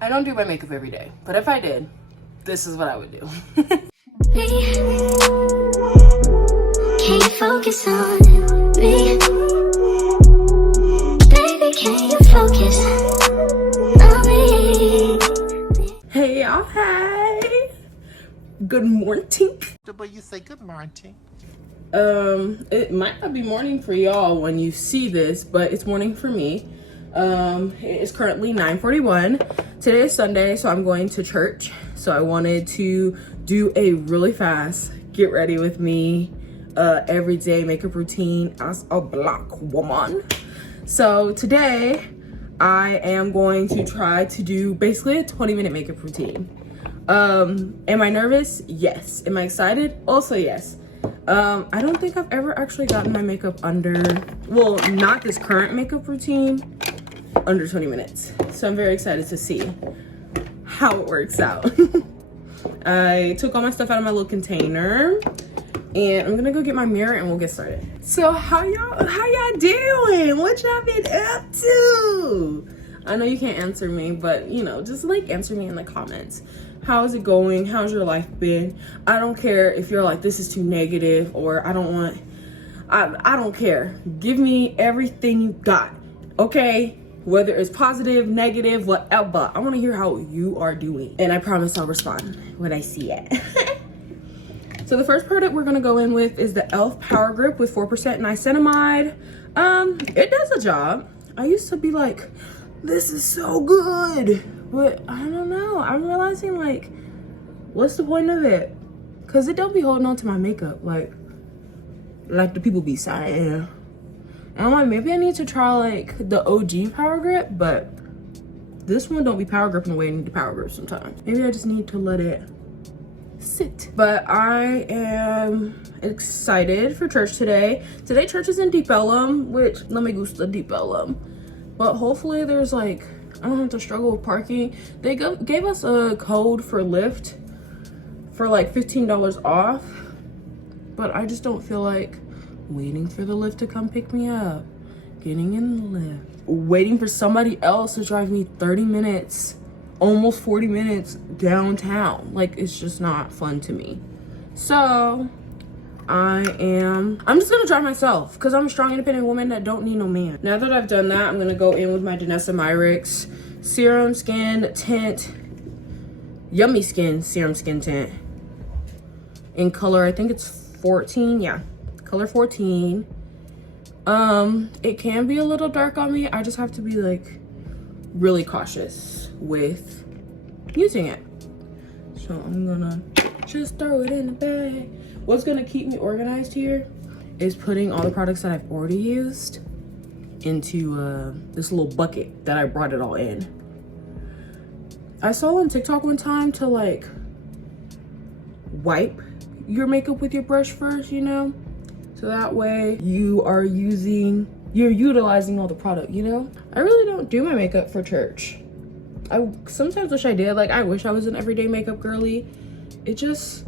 I don't do my makeup every day, but if I did, this is what I would do. Can you focus on me? Baby, can you focus on me? Hey y'all, hey! Good morning. But you say good morning. It might not be morning for y'all when you see this, but it's morning for me. It is currently 9:41. Today is Sunday, so I'm going to church. So I wanted to do a really fast get ready with me everyday makeup routine as a black woman. So today I am going to try to do basically a 20-minute makeup routine. Am I nervous? Yes. Am I excited? Also yes. I don't think I've ever actually gotten my makeup under, well, not this current makeup routine, under 20 minutes. So I'm very excited to see how it works out. I took all my stuff out of my little container and I'm gonna go get my mirror and we'll get started. So how y'all doing? What y'all been up to? I know you can't answer me, but you know, just like answer me in the comments. How's it going? How's your life been? I don't care if you're like, this is too negative, or I don't care. Give me everything you got, okay? Whether it's positive, negative, whatever. I wanna hear how you are doing. And I promise I'll respond when I see it. So the first product we're gonna go in with is the e.l.f. Power Grip with 4% niacinamide. It does a job. I used to be like, this is so good. But I don't know, I'm realizing like, what's the point of it? Cause it don't be holding on to my makeup like the people be saying. And I'm like, maybe I need to try like the OG Power Grip, but this one don't be power gripping the way I need to power grip sometimes. Maybe I just need to let it sit. But I am excited for church today. Today church is in Deep Ellum, which let me gusta Deep Ellum. But hopefully there's like, I don't have to struggle with parking. They gave us a code for Lyft for like $15 off, but I just don't feel like waiting for the Lyft to come pick me up, getting in the Lyft, waiting for somebody else to drive me 30 minutes, almost 40 minutes downtown. Like, it's just not fun to me. So I'm just gonna drive myself because I'm a strong, independent woman that don't need no man. Now that I've done that, I'm gonna go in with my Danessa Myricks Serum Skin Tint, Yummy Skin Serum Skin Tint in color, I think it's 14, yeah, color 14. It can be a little dark on me. I just have to be like really cautious with using it. So I'm gonna just throw it in the bag. What's gonna keep me organized here is putting all the products that I've already used into this little bucket that I brought it all in. I saw on TikTok one time to like wipe your makeup with your brush first, you know? So that way you're utilizing all the product, you know? I really don't do my makeup for church. I sometimes wish I did. Like, I wish I was an everyday makeup girly. It just,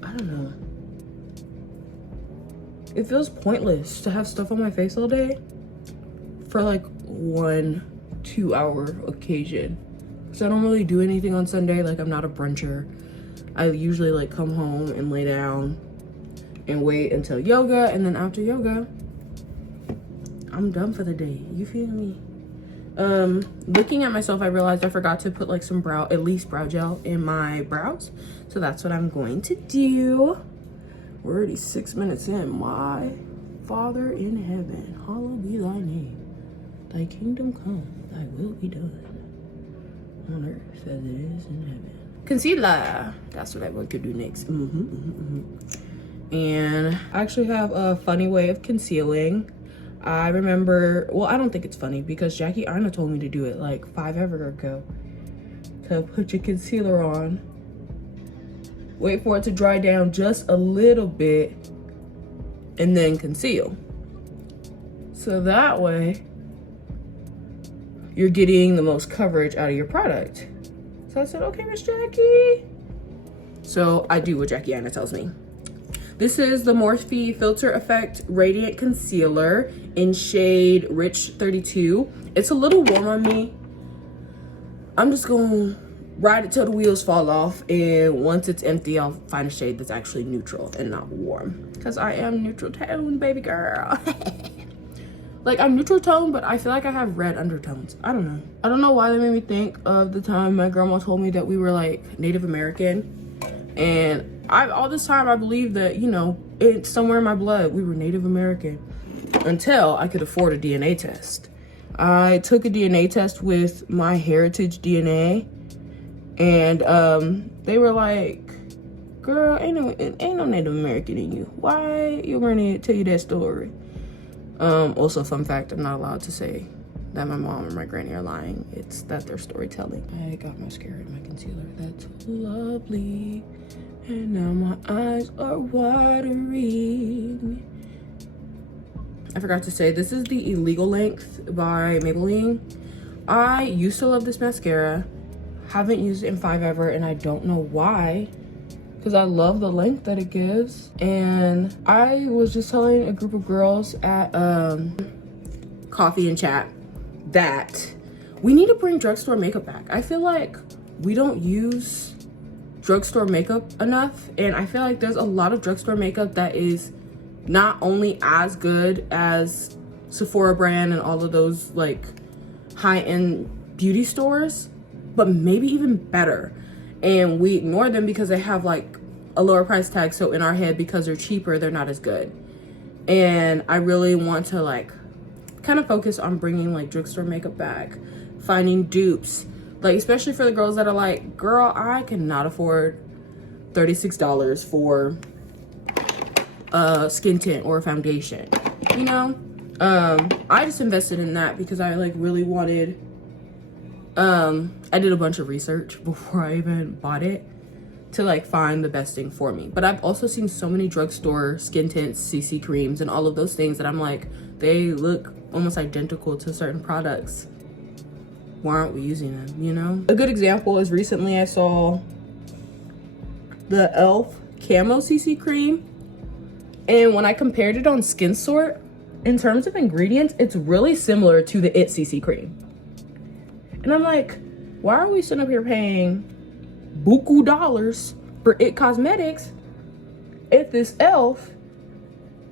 I don't know. It feels pointless to have stuff on my face all day for like 1-2 hour occasion. So I don't really do anything on Sunday. Like, I'm not a bruncher. I usually like come home and lay down and wait until yoga, and then after yoga, I'm done for the day. You feel me? Looking at myself, I realized I forgot to put like some at least brow gel in my brows. So that's what I'm going to do. We're already 6 minutes in. My Father in heaven, hallowed be thy name. Thy kingdom come, thy will be done on earth as it is in heaven. Concealer, that's what I want to do next. And I actually have a funny way of concealing. I remember, well, I don't think it's funny because Jackie Aina told me to do it like 5 ever ago. To put your concealer on, wait for it to dry down just a little bit, and then conceal. So that way you're getting the most coverage out of your product. So I said, okay, Miss Jackie. So I do what Jackie Aina tells me. This is the Morphe Filter Effect Radiant Concealer in shade Rich 32. It's a little warm on me. I'm just gonna ride it till the wheels fall off, and once it's empty, I'll find a shade that's actually neutral and not warm, because I am neutral tone, baby girl. Like, I'm neutral tone, but I feel like I have red undertones. I don't know why that made me think of the time my grandma told me that we were like Native American, and all this time I believed that, you know, it's somewhere in my blood we were Native American, until I could afford a DNA test. I took a DNA test with my heritage DNA, and they were like, girl, ain't no Native American in you. Why you gonna tell you that story? Also, fun fact, I'm not allowed to say that my mom or my granny are lying. It's that they're storytelling. I got mascara and my concealer. That's lovely. And now my eyes are watering. I forgot to say, this is the Illegal Length by Maybelline. I used to love this mascara. Haven't used it in forever, and I don't know why, because I love the length that it gives. And I was just telling a group of girls at coffee and chat that we need to bring drugstore makeup back. I feel like we don't use drugstore makeup enough, and I feel like there's a lot of drugstore makeup that is not only as good as Sephora brand and all of those like high-end beauty stores, but maybe even better. And we ignore them because they have like a lower price tag, so in our head, because they're cheaper, they're not as good. And I really want to like kind of focus on bringing like drugstore makeup back, finding dupes, like especially for the girls that are like, girl, I cannot afford $36 for skin tint or a foundation, you know. I just invested in that because I like really wanted, I did a bunch of research before I even bought it to like find the best thing for me. But I've also seen so many drugstore skin tints, CC creams, and all of those things that I'm like, they look almost identical to certain products. Why aren't we using them, you know? A good example is recently I saw the e.l.f. Camo CC cream, and when I compared it on Skin Sort, in terms of ingredients, it's really similar to the IT CC cream. And I'm like, why are we sitting up here paying buku dollars for IT Cosmetics if this e.l.f.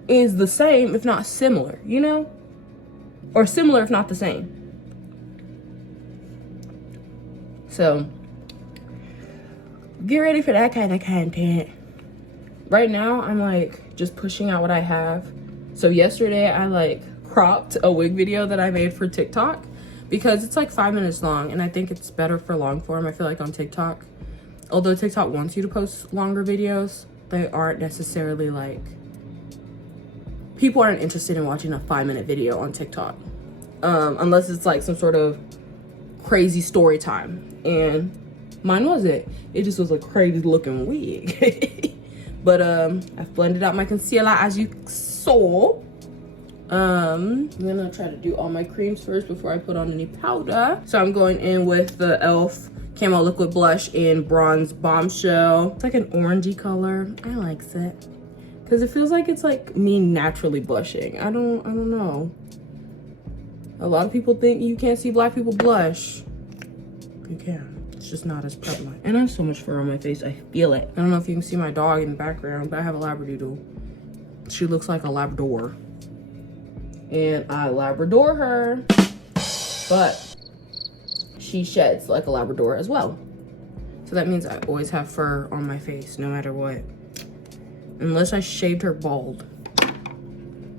is the same, if not similar, you know? Or similar, if not the same. So, get ready for that kind of content. Right now, I'm like just pushing out what I have. So yesterday, I like cropped a wig video that I made for TikTok because it's like 5 minutes long, and I think it's better for long form. I feel like on TikTok, although TikTok wants you to post longer videos, they aren't necessarily like, people aren't interested in watching a 5-minute video on TikTok unless it's like some sort of crazy story time. And mine wasn't. It just was a crazy looking wig. But I've blended out my concealer as you saw. I'm gonna try to do all my creams first before I put on any powder. So I'm going in with the e.l.f. Camo Liquid Blush in Bronze Bombshell. It's like an orangey color. I like it because it feels like it's like me naturally blushing. I don't know. A lot of people think you can't see black people blush. You can. It's just not as prevalent. And I have so much fur on my face. I feel it. I don't know if you can see my dog in the background, but I have a Labradoodle. She looks like a Labrador. And I Labrador her. But she sheds like a Labrador as well. So that means I always have fur on my face, no matter what. Unless I shaved her bald,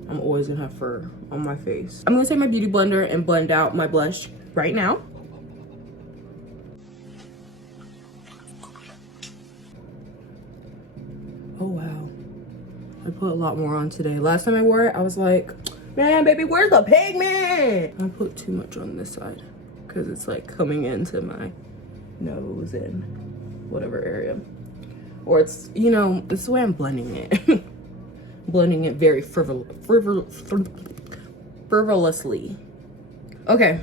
I'm always gonna have fur on my face. I'm gonna take my beauty blender and blend out my blush right now. Oh wow, I put a lot more on today. Last time I wore it, I was like, man, baby, where's the pigment? I put too much on this side because it's like coming into my nose and whatever area. Or it's, you know, it's the way I'm blending it. Blending it very frivolously. Okay.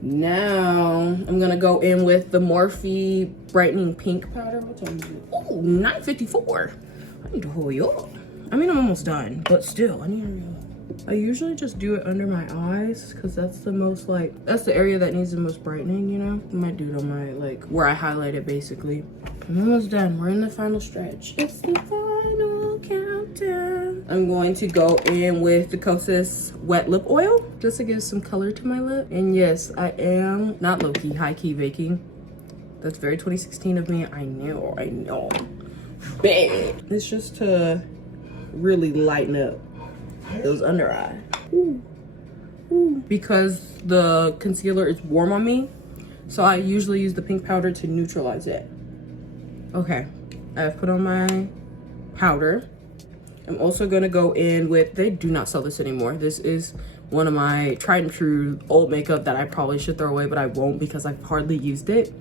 Now I'm gonna go in with the Morphe Brightening Pink Powder. What time is it? Oh, 9:54. I need to hurry up. I mean, I'm almost done, but still, I need to hurry up. I usually just do it under my eyes because that's the most like, that's the area that needs the most brightening, you know? I might do it on my, like, where I highlight it basically. I'm almost done. We're in the final stretch. It's the final countdown. I'm going to go in with the Kosas wet lip oil just to give some color to my lip. And yes, I am not low-key, high-key baking. That's very 2016 of me. I know. Bad. It's just to really lighten up those under eye. Ooh. Ooh. Because the concealer is warm on me, so I usually use the pink powder to neutralize it. Okay, I've put on my powder. I'm also gonna go in with, they do not sell this anymore. This is one of my tried and true old makeup that I probably should throw away, but I won't because I've hardly used it.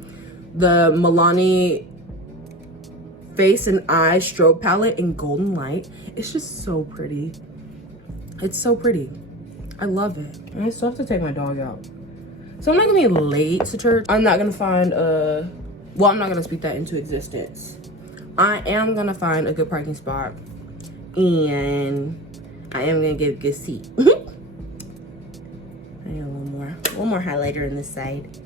The Milani Face and Eye Strobe Palette in Golden Light. It's just so pretty. It's so pretty. I love it. And I still have to take my dog out. So I'm not gonna be late to church. I'm not gonna find a, well, I'm not gonna speak that into existence. I am gonna find a good parking spot and I am gonna get a good seat. I need a little more highlighter on this side.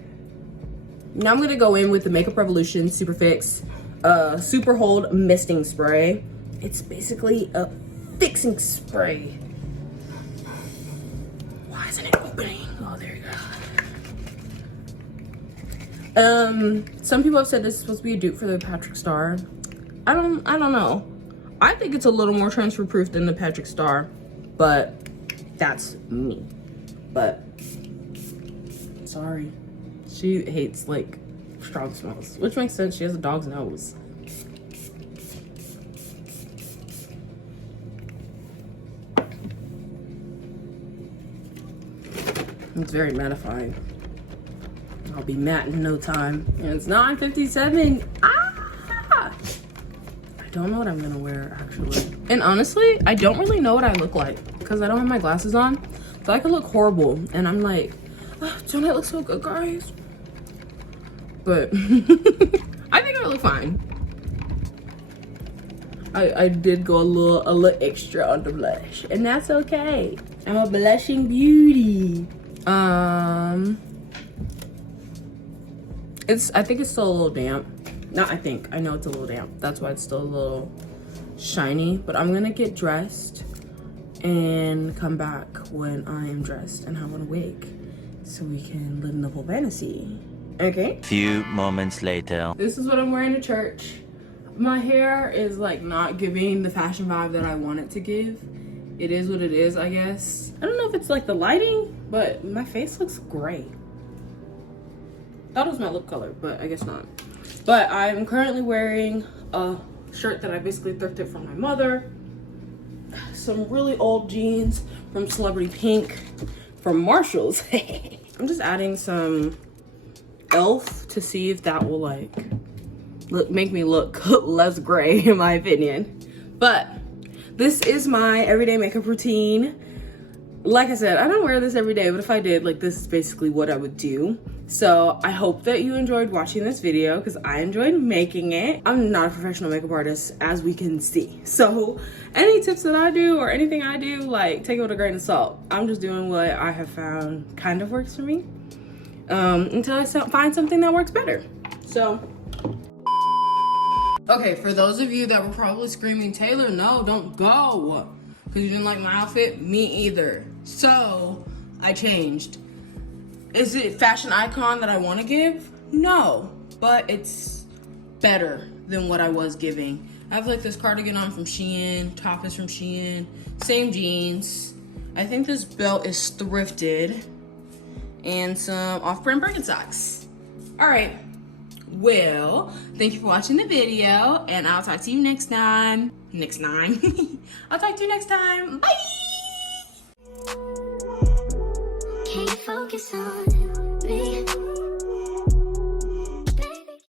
Now I'm gonna go in with the Makeup Revolution Super Fix Super Hold Misting Spray. It's basically a fixing spray. Why isn't it opening? Oh, there you go. Some people have said this is supposed to be a dupe for the Patrick Star. I don't know. I think it's a little more transfer proof than the Patrick Star, but that's me. But sorry, she hates like strong smells, which makes sense. She has a dog's nose. It's very mattifying. I'll be matte in no time. And it's 9:57. I don't know what I'm gonna wear actually. And honestly, I don't really know what I look like because I don't have my glasses on. So I could look horrible. And I'm like, oh, don't I look so good, guys? But I think I look fine. I did go a little extra on the blush, and that's okay. I'm a blushing beauty. I think it's still a little damp. No, I know it's a little damp. That's why it's still a little shiny. But I'm gonna get dressed and come back when I am dressed and have on a wig so we can live in the whole fantasy. Okay? Few moments later. This is what I'm wearing to church. My hair is like not giving the fashion vibe that I want it to give. It is what it is, I guess. I don't know if it's like the lighting, but my face looks gray. Thought it was my lip color, but I guess not. But I'm currently wearing a shirt that I basically thrifted from my mother. Some really old jeans from Celebrity Pink from Marshall's. I'm just adding some Elf to see if that will like make me look less gray in my opinion. But this is my everyday makeup routine. Like I said, I don't wear this every day, but if I did, like, this is basically what I would do. So I hope that you enjoyed watching this video because I enjoyed making it. I'm not a professional makeup artist, as we can see. So any tips that I do or anything I do, like, take it with a grain of salt. I'm just doing what I have found kind of works for me until I find something that works better. So, okay, for those of you that were probably screaming, Taylor, no, don't go, because you didn't like my outfit, me either. So I changed. Is it fashion icon that I want to give? No, but it's better than what I was giving. I have like this cardigan on from Shein, top is from Shein, same jeans. I think this belt is thrifted, and some off-brand Birkenstocks. All right, well, thank you for watching the video, and I'll talk to you next time. I'll talk to you next time. Bye. Can't focus on